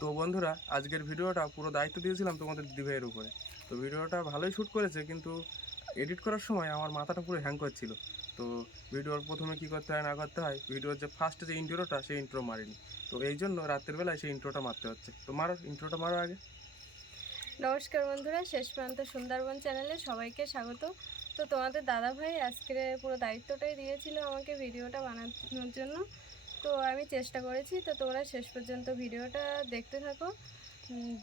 তো বন্ধুরা, আজকের ভিডিওটা পুরো দায়িত্ব দিয়েছিলাম তোমাদের দিদিভাইয়ের উপরে। তো ভিডিওটা ভালোই শ্যুট করেছে, কিন্তু এডিট করার সময় আমার মাথাটা পুরো হ্যাং করছিল। তো ভিডিওর প্রথমে কী করতে হয় না করতে হয়, ভিডিওর যে ফার্স্ট যে ইন্ট্রোটা সেই ইন্ট্রো মারিনি। তো এই জন্য রাতের বেলায় সেই ইন্ট্রোটা মারতে হচ্ছে। তো মারো, ইন্ট্রোটা মারো আগে। নমস্কার বন্ধুরা, শেষ প্রান্ত সুন্দরবন চ্যানেলে সবাইকে স্বাগত। তো তোমাদের দাদাভাই আজকের পুরো দায়িত্বটাই দিয়েছিল আমাকে ভিডিওটা বানানোর জন্য। তো আমি চেষ্টা করেছি। তো তোমরা শেষ পর্যন্ত ভিডিওটা দেখতে থাকো,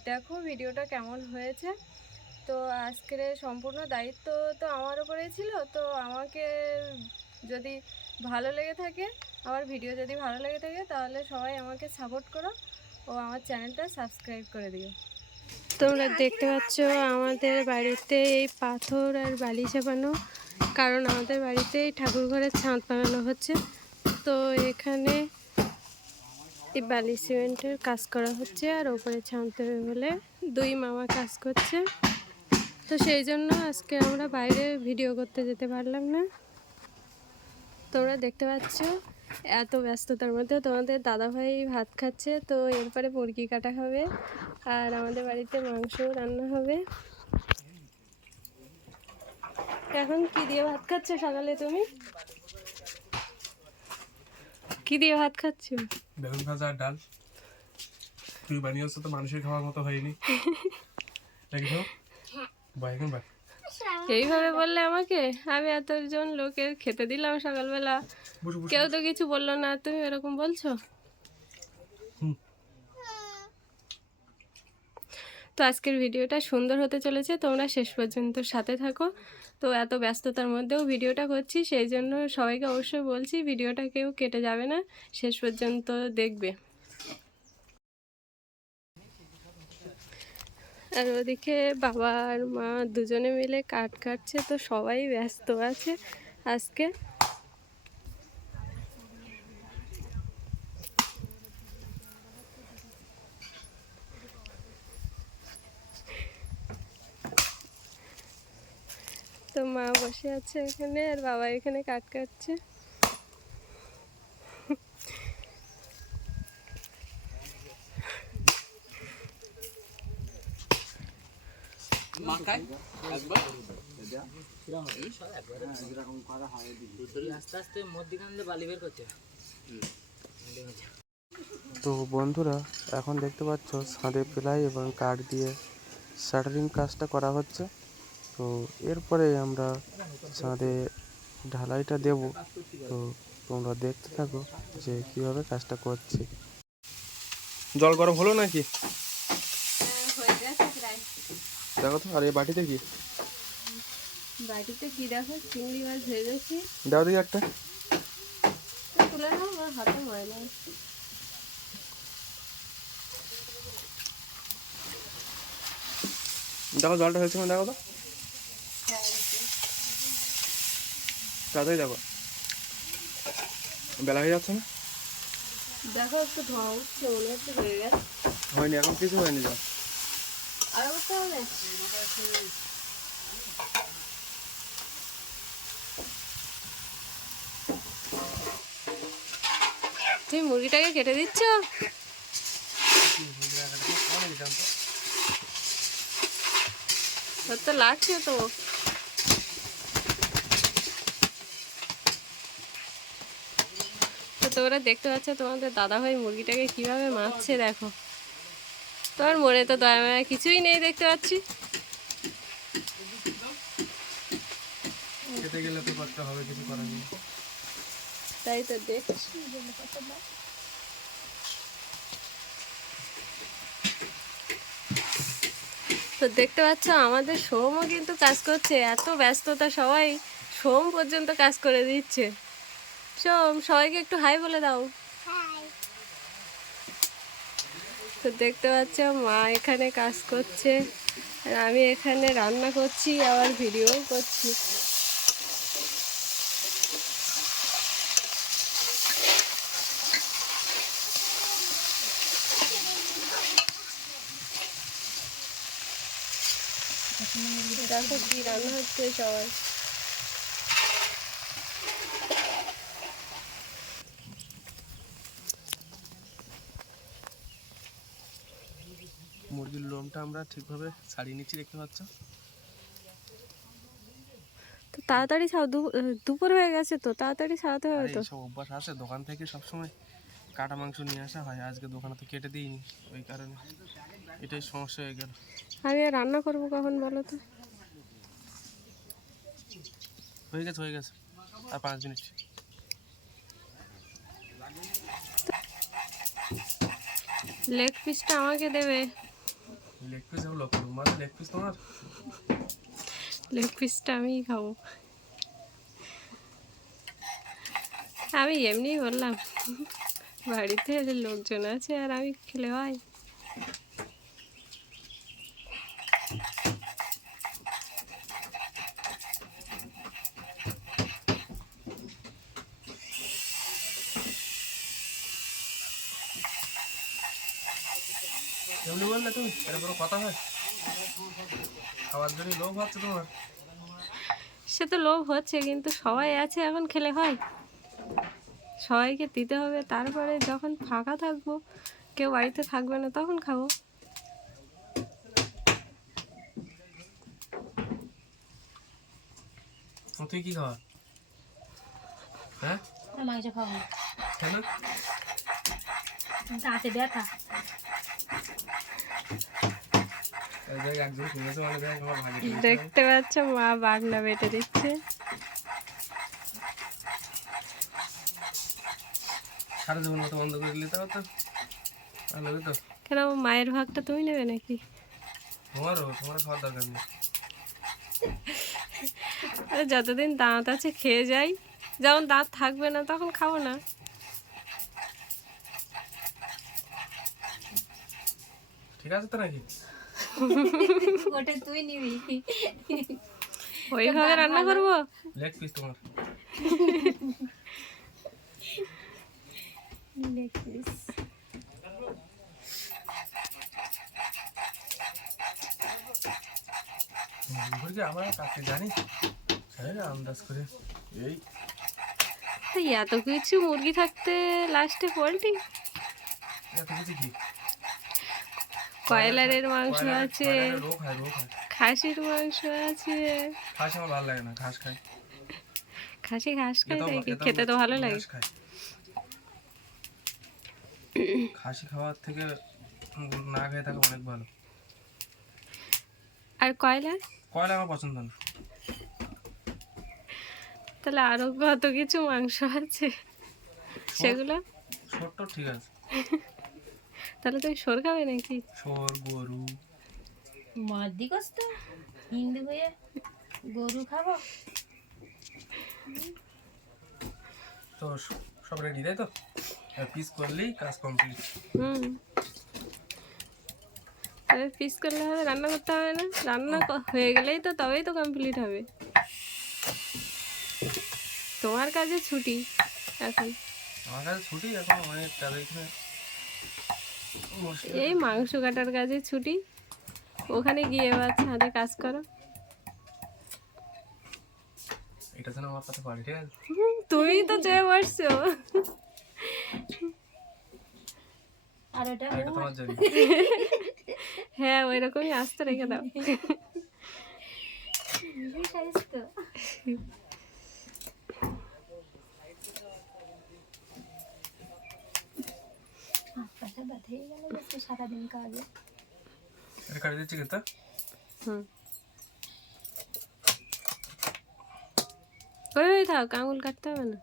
দেখো ভিডিওটা কেমন হয়েছে। তো আজকের সম্পূর্ণ দায়িত্ব তো আমার উপরেই ছিল। তো আমাকে যদি ভালো লেগে থাকে, আমার ভিডিও যদি ভালো লেগে থাকে, তাহলে সবাই আমাকে সাপোর্ট করো ও আমার চ্যানেলটা সাবস্ক্রাইব করে দিও। তোমরা দেখতে পাচ্ছ আমাদের বাড়িতে এই পাথর আর বালি চাপানো, কারণ আমাদের বাড়িতে ঠাকুর ঘরের ছাদ বানানো হচ্ছে। তো এখানে এই বালি সিমেন্টের কাজ করা হচ্ছে আর ওপরে ছাদ দেবে বলে দুই মামা কাজ করছে। তো সেই জন্য আজকে আমরা বাইরে ভিডিও করতে যেতে পারলাম না। তোমরা দেখতে পাচ্ছ এত ব্যস্ততার মধ্যে তোমাদের দাদাভাই ভাত খাচ্ছে। তো এরপরে মুরগি কাটা হবে আর আমাদের বাড়িতে মাংস রান্না হবে। এখন কি দিয়ে ভাত খাচ্ছ? সকালে তুমি কি দিয়ে ভাত খাচ্ছ? বেগুন ভাজা আর ডাল। তুই বানিয়েছ তো মানুষের খাওয়ার মতো হয়নি। এইভাবে বললে আমাকে? আমি এতজন লোকের খেতে দিলাম সকালবেলা, কেউ তো কিছু বললো না, তুমি এরকম বলছো? তো আজকের ভিডিওটা সুন্দর হতে চলেছে, তোমরা শেষ পর্যন্ত সাথে থাকো। তো এত ব্যস্ততার মধ্যেও ভিডিওটা করছি, সেই জন্য সবাইকে অবশ্যই বলছি ভিডিওটা কেউ কেটে যাবে না, শেষ পর্যন্ত দেখবে। আর ওদিকে বাবা আর মা দুজনে মিলে কাঠ কাটছে। তো সবাই ব্যস্ত আছে আজকে। তো মা বসে আছে এখানে আর বাবা এখানে কাঠ কাটছে। তো বন্ধুরা, এখন দেখতে পাচ্ছ ছাদে প্লাই এবং কাঠ দিয়ে শাটারিং কাজটা করা হচ্ছে। তো এরপরে আমরা ছাদে ঢালাইটা দেব। তো তোমরা দেখতে থাকো যে কিভাবে কাজটা করছি। জল গরম হলো নাকি দেখো তো। আর এই বাটিতে কি? বাটিতে কি দেখো? চিংড়ি মাছ ভেজেছি। দাও দেখি একটা। তুলে নাও, আমার হাতে ময়লা। দেখো জলটা হয়েছে না, দেখো তো তাড়াতাড়ি দেখো, বেলা হয়ে যাচ্ছে না? দেখো একটু ধোঁয়া উঠছে, মনে হচ্ছে হয়ে গেছে। হয়নি, এখন কিছু হয়নি। জল আর উঠতে হবে। তুমি মুরগিটাকে কেটে দিচ্ছ? তোর তো লাগছে তো। তো তোমরা দেখতে পাচ্ছ তোমাদের দাদাভাই মুরগিটাকে কিভাবে মারছে। দেখো, তোমার মনে তো দয়া মায়া কিছুই নেই, দেখতে পাচ্ছি। খেতে গেলে তো করতে হবে, কিছু করার নেই। তাই তো দেখছি। তো দেখতে পাচ্ছ আমাদের সোমও কিন্তু কাজ করছে। এত ব্যস্ততা, সবাই সোম পর্যন্ত কাজ করে দিচ্ছে। সোম, সবাইকে একটু হাই বলে দাও। তো দেখতে পাচ্ছ মা এখানে কাজ করছে আর আমি এখানে রান্না করছি, আবার ভিডিও করছি। দেখো কি রান্না হচ্ছে সবাই। মুরগির লোমটা আমরা ঠিকভাবে ছাড়িয়ে নিচ্ছি, দেখতে পাচ্ছ। তো তাড়াতাড়ি দুপুর হয়ে গেছে, তো তাড়াতাড়ি ছাড়াতে হবে তো। সব অভ্যাস আছে, দোকান থেকে সবসময় কাটা মাংস নিয়ে আসা হয়, আজকে দোকানে তো কেটে দিইনি, ওই কারণে এটাই সমস্যা হয়ে গেল। আমি আর রান্না করবো কখন বলো তো? হয়ে গেছে আর 5 মিনিট। লেগ পিসটা আমাকে দেবে। লেগ পিস হলো তোমার, লেগ পিস তোমার? লেগ পিসটা আমিই খাবো। আমি এমনি বললাম, বাড়িতে লোকজন আছে আর আমি খেলে হয়। এমনি বললে তুমি, এটা কোনো কথা হয়? খাওয়ার জন্য লোভ হচ্ছে তোমার? সে তো লোভ হচ্ছে, কিন্তু সবাই আছে এখন, খেলে হয়? সবাইকে দিতে হবে, তারপরে যখন ফাঁকা থাকবো, কেউ বাড়িতে থাকবে না, তখন খাবো। তুই কি খাওয়া? হ্যাঁ, মাংস খাবো। কেন? দাঁতে ব্যথা। দেখতে পাচ্ছ মা বাগনা বেটে দিচ্ছে। সারা জীবন মতো বন্ধ করে দিলে তাও তো ভালো হবে তো। কেন, মায়ের ভাগটা তুমি নেবে নাকি? তোমার খাওয়ার দরকার নেই। আরে যতদিন দাঁত আছে খেয়ে যাই, যখন দাঁত থাকবে না তখন খাবো না। ঠিক আছে তো নাকি? ওটা তুই নিবি। ওইভাবে রান্না করবো? লেগ পিস তোমার? Leg piece. মুরগি আমরা কাটতে জানি, আন্দাজ করে এই তো এত কিছু মুরগি থাকতে লাস্টে পোল্ট্রি? এত কিছু কি? কয়লারের মাংস আছে, রোগ হয়। খাসির মাংস আছে। খাসি আমার ভালো লাগে না, ঘাস খাই। খাসি ঘাস খাই নাকি? খেতে তো ভালো লাগে। খাসি খাওয়ার থেকে না খেয়ে থাকা অনেক ভালো। আর কয়লার? কয়লা আমার পছন্দ না। তাহলে আরো কত কিছু মাংস আছে, সেগুলো? ছোট্ট ঠিক আছে। তাহলে তুমি সর খাবে নাকি? সর, গরু। মদ্দি কস তো হিন্দু হয়ে গরু খাবো? তো সব রেডি, তাই তো? পিস করলেই কাজ কমপ্লিট। তবে পিস করলে হবে, রান্না করতে হবে না? রান্না হয়ে গেলেই তো, তবেই তো কমপ্লিট হবে। তোমার কাজে ছুটি এখন? আমার কাছে ছুটি এখন অনেক কাজ। এখানে এই মাংস কাটার কাজে ছুটি, ওখানে গিয়ে এবার ছাদে কাজ করো। এটা যেন আমার কাছে পারি, ঠিক আছে? তুমি তো চেয়ে বসছো। আর ওটা এটা তোমার জন্য। হ্যাঁ, ওই রকমই আস্তে রেখে দাও। সাইজ তো। পাশা ব্যথা হয়ে গেল যে সারাদিন কাজে। এটা কাটি দিচ্ছি কিন্তু। ওই থাক, আঙুল কাটতে হবে না।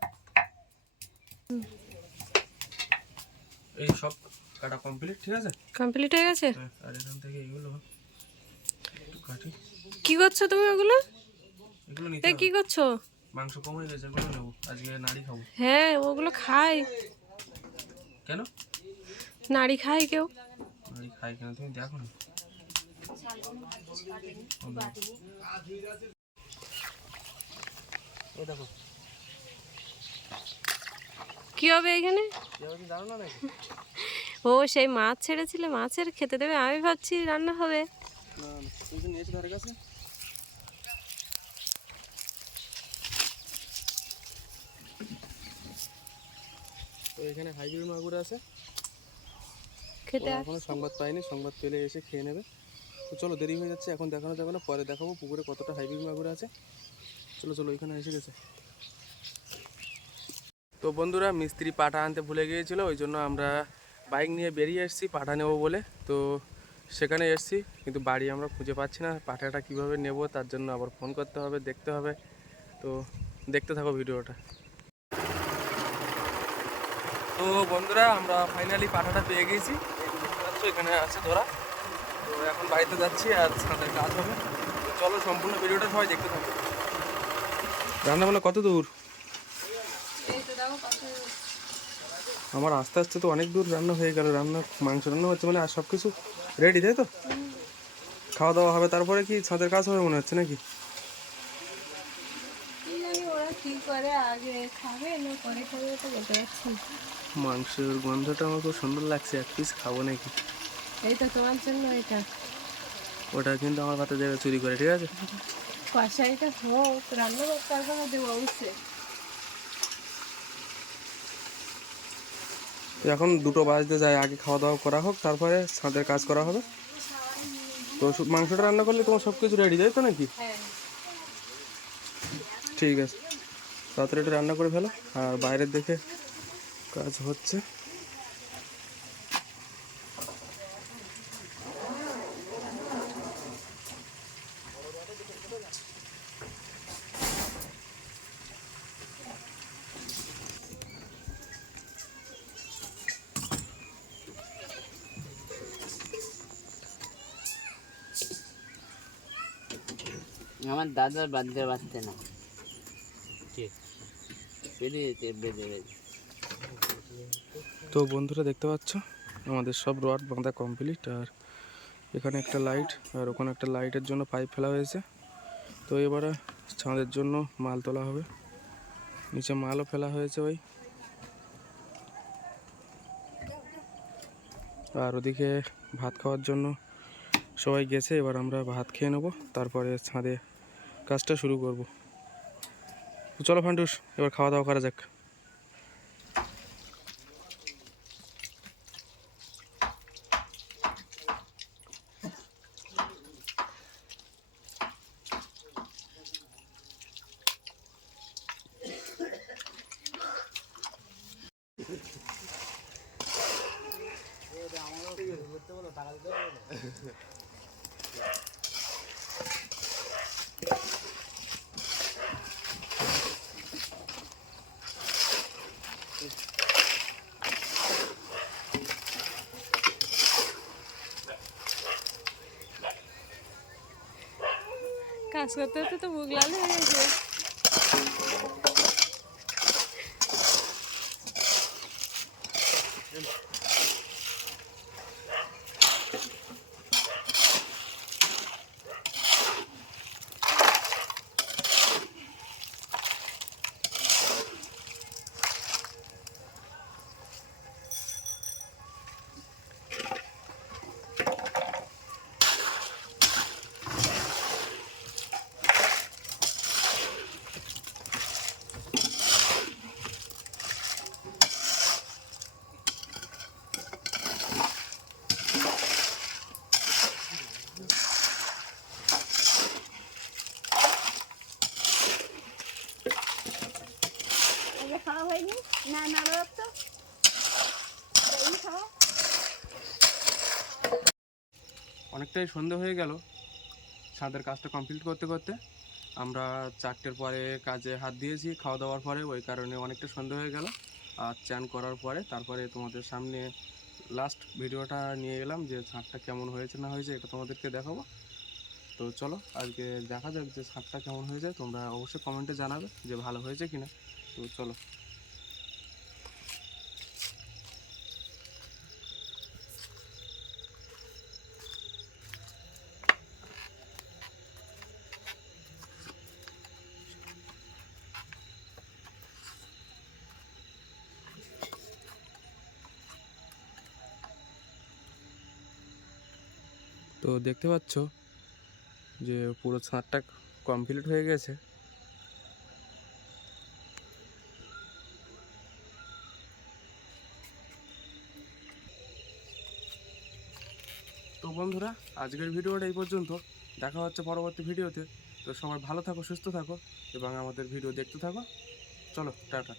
এই সব কাটা কমপ্লিট, ঠিক আছে? কমপ্লিট হয়ে গেছে। আর এখান থেকে এগুলো একটু কাটি। কি করছো তুমি ওগুলো? এগুলো নিতে কি হবে। করছো? মাংস কম হয়ে গেছে, এগুলো নেবো, আজকে নাড়ি খাবো। হ্যাঁ, ওগুলো খায়। কেন নাড়ি খায় কেউ? নাড়ি খাই কেন তুমি দেখো না? এই দেখো কি হবে এখানে? জানো না নাকি? ও সেই মাছ ছেড়েছিলে, মাছের খেতে দেবে? আমি ভাবছি রান্না হবে। না তুমি তো নিয়েছো ধারে কাছে। তো এখানে হাইব্রিড মাগুর আছে। খেতে ওরা আসছে। এখনো সংবাদ পায়নি, সংবাদ পেলে এসে খেয়ে নেবে। তো চলো, দেরি হয়ে যাচ্ছে, এখন দেখানো যাবে না, পরে দেখাবো পুকুরে কতটা হাইব্রিড মাগুর আছে। চলো চলো, ওইখানে এসে গেছে। তো বন্ধুরা, মিস্ত্রি পাটা আনতে ভুলে গিয়েছিল, ওই জন্য আমরা বাইক নিয়ে বেরিয়ে এসেছি পাটা নেবো বলে। তো সেখানে এসেছি, কিন্তু বাড়ি আমরা খুঁজে পাচ্ছি না। পাটাটা কীভাবে নেব তার জন্য আবার ফোন করতে হবে, দেখতে হবে। তো দেখতে থাকো ভিডিওটা। তো বন্ধুরা, আমরা ফাইনালি পাঠাটা পেয়ে গিয়েছি, দেখতে পাচ্ছ এখানে আছে ধরা। তো এখন বাড়িতে যাচ্ছি আর ছাদের কাজ হবে। তো চলো, সম্পূর্ণ ভিডিওটা সবাই দেখতে থাকো। রান্নাবান্না কত দূর? এই তো দেখো পাশে। আমার আস্তে আস্তে তো অনেক দূর রান্না হয়ে গেল, মাংস রান্না হচ্ছে মানে, আর সব কিছু রেডি, তাই তো? খাওয়া দাওয়া হবে, তারপরে কি ছাদের কাজ হবে মনে হচ্ছে নাকি? কি জানি ওরা কি করে, আগে খাবে না পরে খাবে তো বলতে পারছি না। মাংসের গন্ধটা আমার খুব সুন্দর লাগছে, এক পিস খাবো নাকি? এই তো তোমার জন্য এটা। ওটা কিন্তু আমার ভাতে দেবে চুরি করে, ঠিক আছে? কষাইটা হোক, রান্না হোক, তারপরে দেবো অবশ্যই। তো এখন 2টো বাজতে যায়, আগে খাওয়া দাওয়া করা হোক, তারপরে ছাদের কাজ করা হবে। তো মাংসটা রান্না করলে তোমার সব কিছু রেডি, তাই তো নাকি? হ্যাঁ। ঠিক আছে, তাড়াতাড়ি একটু রান্না করে ফেলো, আর বাইরের দিকে কাজ হচ্ছে। আমার দাদার বার্থডে বাঁচতে না ঠিক বেরিয়েছে বেঁধে বেঁধে। তো বন্ধুরা, দেখতে পাচ্ছ আমাদের সব রড বাঁধা কমপ্লিট, আর এখানে একটা লাইট আর ওখানে একটা লাইটের জন্য পাইপ ফেলা হয়েছে। তো এবারে ছাদের জন্য মাল তোলা হবে, নিচে মালও ফেলা হয়েছে ওই। আর ওদিকে ভাত খাওয়ার জন্য সবাই গেছে, এবার আমরা ভাত খেয়ে নেবো, তারপরে ছাদে কাজটা শুরু করব। তো চলো ফান্টুস, এবার খাওয়া দাওয়া করা যাক। কাজ করতে করতে তো বুক লাল হয়ে গেছে। খাওয়া হয়নি না না তো এই খাওয়া। অনেকটাই সন্ধে হয়ে গেল ছাদের কাজটা কমপ্লিট করতে করতে। আমরা 4টের পরে কাজে হাত দিয়েছি খাওয়া দাওয়ার পরে, ওই কারণে অনেকটা সন্ধে হয়ে গেল। আর চান করার পরে তারপরে তোমাদের সামনে লাস্ট ভিডিওটা নিয়ে এলাম, যে ছাদটা কেমন হয়েছে না হয়েছে এটা তোমাদেরকে দেখাবো। তো চলো আজকে দেখা যাক যে ছাদটা কেমন হয়েছে, তোমরা অবশ্যই কমেন্টে জানাবে যে ভালো হয়েছে কিনা। তো চলো। তো দেখতে পাচ্ছ যে পুরো ছাদটা কমপ্লিট হয়ে গেছে। তো বন্ধুরা, আজকের ভিডিওটা এই পর্যন্ত। দেখা হচ্ছে পরবর্তী ভিডিওতে। তো সবাই ভালো থাকো, সুস্থ থাকো এবং আমাদের ভিডিও দেখতে থাকো। চলো, টাটা।